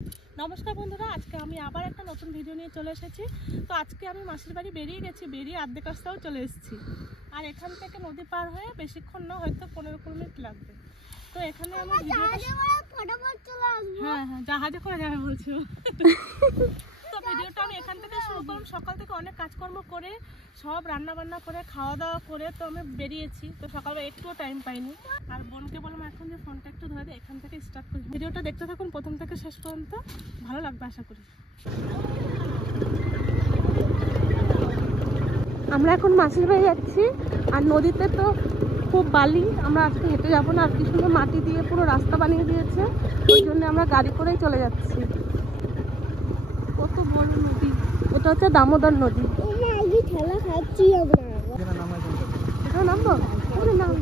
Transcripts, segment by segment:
নমস্কার বন্ধুরা, আজকে আমি আবার একটা নতুন ভিডিও নিয়ে চলে এসেছি। তো আজকে আমি মাসির বাড়ি বেরিয়ে গেছি, বেরিয়ে অর্ধেক রাস্তাও চলে এসেছি। আর এখান থেকে নদী পার হয়ে বেশিক্ষণ না, হয়তো 15-20 মিনিট লাগবে। তো এখানে আমি হ্যাঁ জাহাজে করে যাবে বলছো। তো ভিডিওটা আমি এখান থেকে শুরু করলাম। সকাল থেকে অনেক কাজকর্ম করে সব রান্না বান্না করে খাওয়া দাওয়া করে তো আমি বেরিয়েছি। তো সকালবেলা একটুও টাইম পাইনি। আর বোনকে বললাম এখন যে ফোনটা একটু ধরে দে, এখান থেকে স্টার্ট করি। ভিডিওটা দেখতে থাকুন প্রথম থেকে শেষ পর্যন্ত, ভালো লাগবে আশা করি। আমরা এখন মাসির বাড়ি যাচ্ছি। আর নদীতে তো খুব বালি, আমরা আজকে হেঁটে যাবো না। আর কি সুন্দর মাটি দিয়ে পুরো রাস্তা বানিয়ে দিয়েছে, ওই জন্য আমরা গাড়ি করেই চলে যাচ্ছি। কত বড় নদী, এটা হচ্ছে দামোদর নদী। এটা নামবো, নাম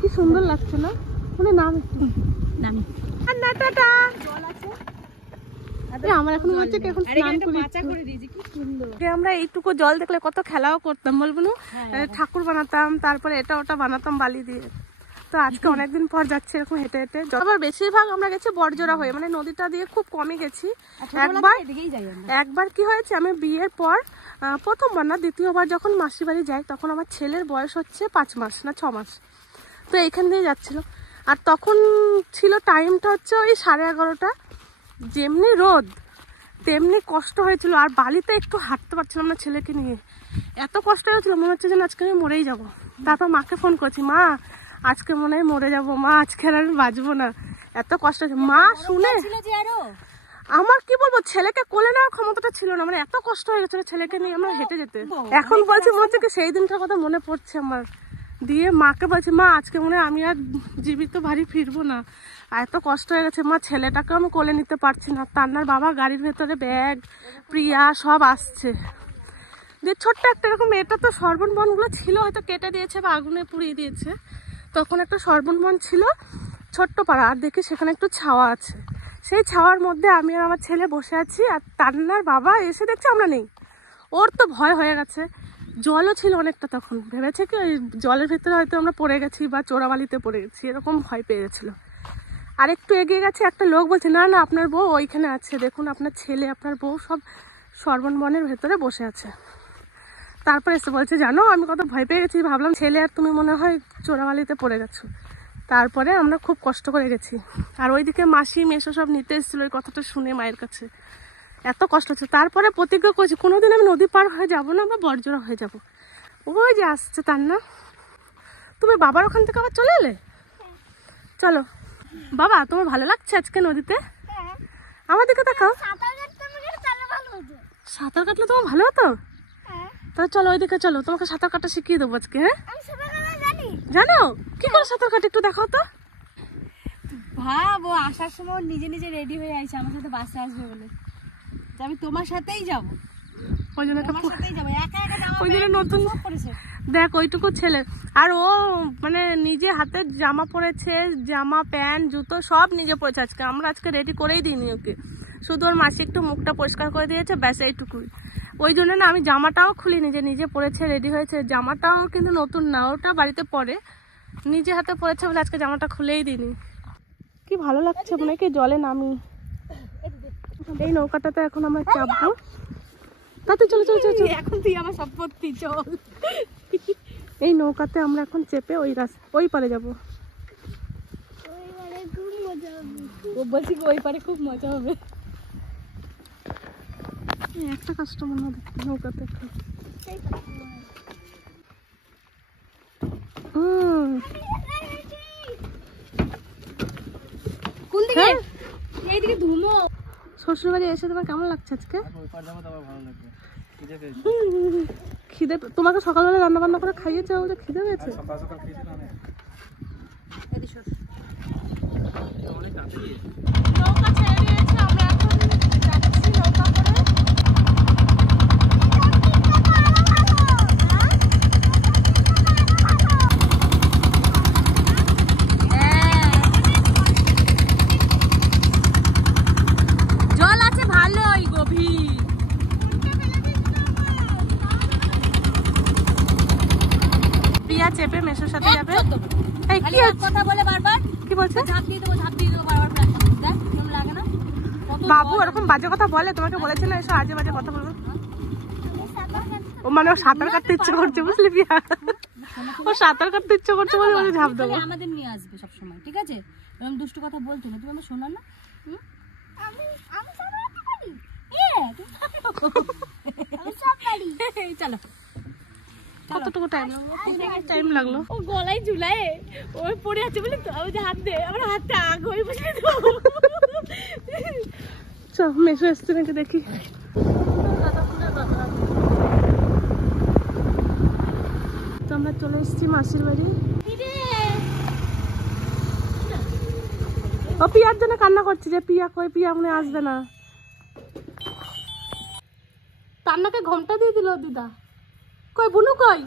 কি সুন্দর লাগছে না? নাম একটু নামি। আমার এখন হচ্ছে এখন স্নান করি। আমরা এইটুকু জল দেখলে কত খেলাও করতাম বলবো না, ঠাকুর বানাতাম, তারপরে এটা ওটা বানাতাম বালি দিয়ে। তো আজকে অনেকদিন পর যাচ্ছে এরকম হেঁটে হেঁটে। আবার বেশিরভাগ আমরা গেছি বড়জোড়া হয়ে, মানে নদীটা দিয়ে খুব কমই গেছি। একবার কি হয়েছে, আমি বিয়ের পর প্রথমবার না দ্বিতীয়বার যখন মাসির বাড়ি যাই, তখন আমার ছেলের বয়স হচ্ছে 5 মাস না 6 মাস। তো এইখান দিয়ে যাচ্ছিল, আর তখন ছিল টাইমটা হচ্ছে ওই 11:30। যেমনি রোদ তেমনি কষ্ট হয়েছিল। আর বালিতে একটু হাঁটতে পারছিলাম না ছেলেকে নিয়ে, এত কষ্ট হয়েছিল, মনে হচ্ছে যেন আজকে আমি মরেই যাবো। তারপর মাকে ফোন করছি, মা আজকে মনে হয় মরে যাবো, মা আজকে আর আমি বাঁচবো না, এত কষ্ট হয়েছে। মা শুনে আমার কি বলবো, ছেলেকে কোলে নেওয়ার ক্ষমতাটা ছিল না, মানে এত কষ্ট হয়ে গেছিল ছেলেকে নিয়ে আমরা হেঁটে যেতে। এখন বলছি মনে হচ্ছে কি সেই দিনটার কথা মনে পড়ছে আমার। দিয়ে মাকে বলছি, মা আজকে মনে হয় আমি আর জীবিত বাড়ি ফিরবো না, আর এত কষ্ট হয়ে গেছে। মা ছেলেটাকে আমি কোলে নিতে পারছি না। তান্নার বাবা গাড়ির ভেতরে, ব্যাগ প্রিয়া সব আসছে। যে ছোট্ট একটা এরকম, এটা তো সর্বণ বনগুলো ছিল হয়তো কেটে দিয়েছে বা আগুনে পুড়িয়ে দিয়েছে। তখন একটা সর্বণ বন ছিল ছোট্ট পাড়া, আর দেখি সেখানে একটু ছাওয়া আছে। সেই ছাওয়ার মধ্যে আমি আর আমার ছেলে বসে আছি, আর তান্নার বাবা এসে দেখছে আমরা নেই। ওর তো ভয় হয়ে গেছে, জলও ছিল অনেকটা, তখন ভেবেছে কি ওই জলের ভেতরে হয়তো আমরা পড়ে গেছি বা চোরাবালিতে পড়ে গেছি, এরকম ভয় পেয়ে গেছিলো। আর একটু এগিয়ে গেছে, একটা লোক বলছে, না না আপনার বউ ওইখানে আছে, দেখুন আপনার ছেলে আপনার বউ সব সর্বণ বনের ভেতরে বসে আছে। তারপর এসে বলছে, জানো আমি কত ভয় পেয়ে গেছি, ভাবলাম ছেলে আর তুমি মনে হয় চোরাবালিতে পড়ে গেছো। তারপরে আমরা খুব কষ্ট করে গেছি। আর ওইদিকে মাসি মেসো সব নিতে এসেছিলো ওই কথাটা শুনে মায়ের কাছে, এত কষ্ট হচ্ছে। তারপরে প্রতিজ্ঞা করছি কোনোদিন আমি নদী পার হয়ে যাবো না, আমরা বড়জোড়া হয়ে যাব। ওই যে আসছে তার না, তুমি বাবার ওখান থেকে আবার চলে এলে। চলো বাবা, তোমার ভালো লাগছে আজকে নদীতে? আমার দিকে দেখাও, সাঁতার কাটলে তোমার ভালো হতো। তাহলে চলো ওইদিকে চলো, তোমাকে সাঁতার কাটা শিখিয়ে দেবো আজকে। হ্যাঁ জানো কি করে সাঁতার কাটে, একটু দেখাও তো। ভাব, ও আসার সময় নিজে নিজে রেডি হয়ে আইছে আমার সাথে বাসে আসবে বলে, আমি তোমার সাথেই যাবো। ওই জন্য নতুন দেখ ওইটুকু ছেলে, আর ও মানে নিজে হাতে জামা পরেছে, জামা প্যান্ট জুতো সব নিজে পরেছে আজকে। আমরা আজকে রেডি করেই দিইনি ওকে, শুধু ওর মাসি একটু মুখটা পরিষ্কার করে দিয়েছে, ব্যাস এইটুকুই। ওই জন্য না আমি জামাটাও খুলিনি, যে নিজে পরেছে রেডি হয়েছে। জামাটাও কিন্তু নতুন না, ওটা বাড়িতে পরে, নিজে হাতে পরেছে বলে আজকে জামাটা খুলেই দিইনি। কি ভালো লাগছে, মনে কি জলে নামি। এই নৌকাটাতে এখন আমরা চাপবো। তাতে চলো চলো চলো, এখন তুই আমার সম্পত্তি, চল। এই নৌকাতে আমরা এখন চেপে ওই পারে যাবো। ও বলছি ওই পারে খুব মজা হবে। একটা কাস্টমার না নৌকাতে। কোন দিকে? এইদিকে ধুমো। শ্বশুর বাড়ি এসে তোমার কেমন লাগছে আজকে? খিদে, তোমাকে সকালবেলা রান্না বান্না করে খাইয়েছে বলে খিদে পেয়েছে। নৌকা ছেড়ে দিয়েছে, আমরা এখন যাচ্ছি নৌকা করে। জল আছে ভালোই গভীর। প্রিয়া চেপে মেসোর সাথে যাবে। এই কি কথা বলে বারবার, কি বলছে? ঝাঁপ দিয়ে দেবো বারবার। বাবু এরকম বাজে কথা বলে? তোমাকে বলেছে না এসব আজে বাজে কথা বলবো? ও মানে ও সাঁতার কাটতে ইচ্ছে করছে, বুঝলি পিয়া? ও সাঁতার কাটতে ইচ্ছে করছে বলে ওকে ঝাঁপ দেবো। আমাদের নিয়ে আসবে সব সময়, ঠিক আছে? এরকম দুষ্টু কথা বলতো না, তুমি আমার শোনা না। চলো কতটুকু টাইম লাগলো? ও গলায় ঝুলায় ও পড়ে আছে বলে তো ওই যে হাত দে, আমার হাতটা আগ হয়ে বসে তো। চল মেশো এসছে নাকি দেখি। তো আমরা চলে এসেছি মাসির বাড়ি। ও পিয়ার জন্য কান্না করছে যে পিয়া কই, পিয়া মনে আসবে না। কান্নাকে ঘোমটা দিয়ে দিল দিদা। কই বুনু কই?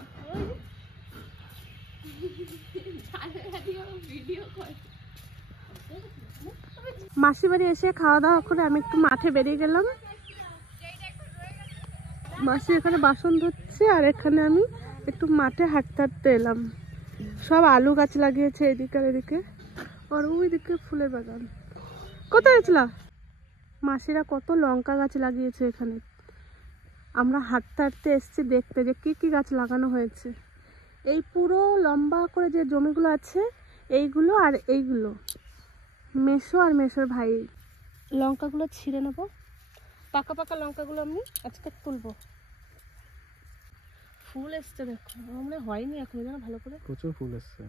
মাসি বাড়ি এসে খাওয়া দাওয়া করে আমি একটু মাঠে বেরিয়ে গেলাম। মাসি এখানে বাসন ধুচ্ছে আর এখানে আমি একটু মাঠে হাঁটতে হাঁটতে এলাম। সব আলু গাছ লাগিয়েছে এদিকে আর এদিকে, আর ওইদিকে ফুলের বাগান। কোথায় গেছিলা? মাসিরা কত লঙ্কা গাছ লাগিয়েছে এখানে। আমরা হাঁটতে হাঁটতে এসছি দেখতে যে কি কি গাছ লাগানো হয়েছে। এই পুরো লম্বা করে যে জমিগুলো আছে এইগুলো আর এইগুলো মেশো আর মেশোর ভাই। লঙ্কাগুলো ছিঁড়ে নেবো, পাকা পাকা লঙ্কাগুলো আমি আজকে তুলবো। ফুল এসছে দেখো, আমরা হয়নি এখনো জানো ভালো করে। প্রচুর ফুল এসছে।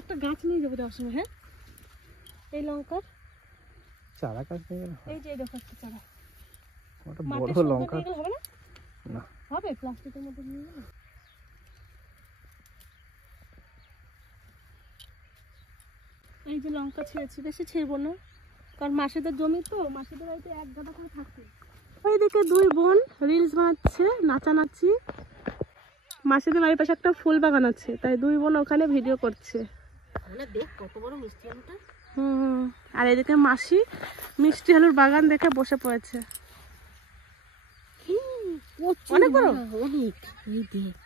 একটা গাছ নিয়ে যাবো যাওয়ার সময়। হ্যাঁ এই লঙ্কার চারা গাছ নিয়ে গেলে এই যে দেখো একটা চারা। ওটা বড় লঙ্কা হবে না? না হবে, প্লাস্টিকের মধ্যে নিয়ে গেলে। এই যে লঙ্কা ছিঁড়েছি, বেশি ছিঁড়বো না কারণ মাসিদের জমি তো, মাসিদের বাড়িতে এক গাদা করে থাকে। ওইদিকে দুই বোন রিলস বানাচ্ছে নাচানাচি। মাসিদের বাড়ির পাশে একটা ফুল বাগান আছে, তাই দুই বোন ওখানে ভিডিও করছে। দেখ কত বড় মিষ্টি আলুটা। আর এদিকে মাসি মিষ্টি আলুর বাগান দেখে বসে পড়েছে। অনেক বড়, অনেক। এই দেখ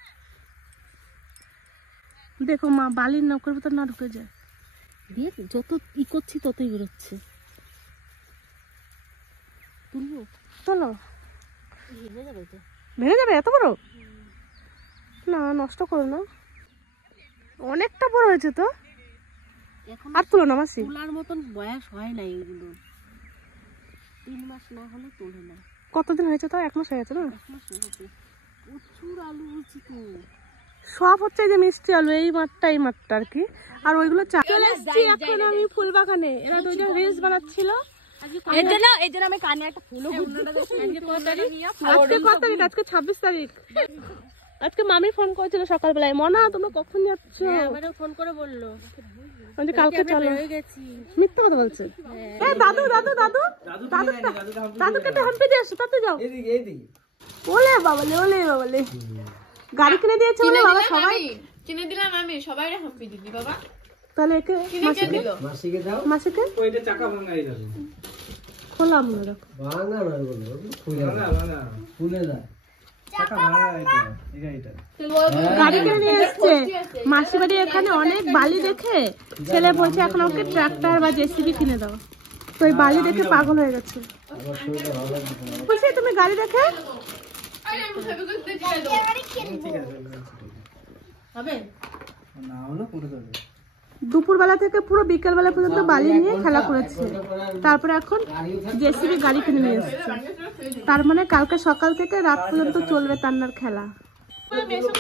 দেখো মা বালির নৌকার ভিতর না ঢুকে যায়। দেখ যত ই করছি ততই বেরোচ্ছে। তুলবো? চলো। ভেঙে যাবে তো। ভেঙে যাবে এত বড়? না নষ্ট করো না, অনেকটা বড় হয়েছে তো। এখন আর তুলো না মাসি। তোলার মতন বয়স হয় না এগুলো, 3 মাস না হলে তোলে না। কতদিন হয়েছে তাও? 1 মাস হয়ে গেছে না? 1 মাস হয়েছে। প্রচুর আলু হয়েছে তো। সব হচ্ছে যে মিষ্টি আলু, এই মাঠটা এই মাঠটা আর কি। আর ওইগুলো চলে এসেছি এখন আমি ফুল বাগানে। এরা দুজন রিলস বানাচ্ছিল। এই জন্য আমি কানে একটা ফুলও আজকে কত তারিখ? আজকে 26 তারিখ। আজকে মামি ফোন করেছিল সকালবেলায়, মনা তোমরা কখন যাচ্ছ? আমারও ফোন করে বললো কালকে চলো। মিথ্যা কথা বলছে। দাদু দাদু দাদু দাদুকে তো হাম্পি দিয়ে আসো, তাতে যাও। ওলে বাবালে, ওলে বাবালে, গাড়ি কিনে দিয়েছে বলে বাবা সবাই কিনে দিলাম আমি, সবাই হাম্পি দিদি বাবা। তাহলে একে মাসিকে দাও। মাসিকে ওইটা চাকা ভাঙাই যাবে। খোলাম না, দেখো ভাঙা নয় বলো, খুলে দাও। চাকা ভাঙা এটা। গাড়ি কিনে নিয়ে এসছে মাসি বাড়ি। এখানে অনেক বালি দেখে ছেলে বলছে এখন আমাকে ট্রাক্টর বা জেসিবি কিনে দাও। তো এই বালি দেখে পাগল হয়ে গেছে। বলছি তুমি গাড়ি দেখে দুপুরবেলা থেকে পুরো বিকেল বেলা পর্যন্ত বালি নিয়ে খেলা করেছে। তারপরে এখন জেসিবি গাড়ি কিনে নিয়ে এসছে। তার মানে কালকে সকাল থেকে রাত পর্যন্ত চলবে তান্নার খেলা।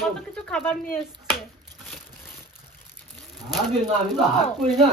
কত কিছু খাবার নিয়ে এসছে। আমি তো হাত করি না।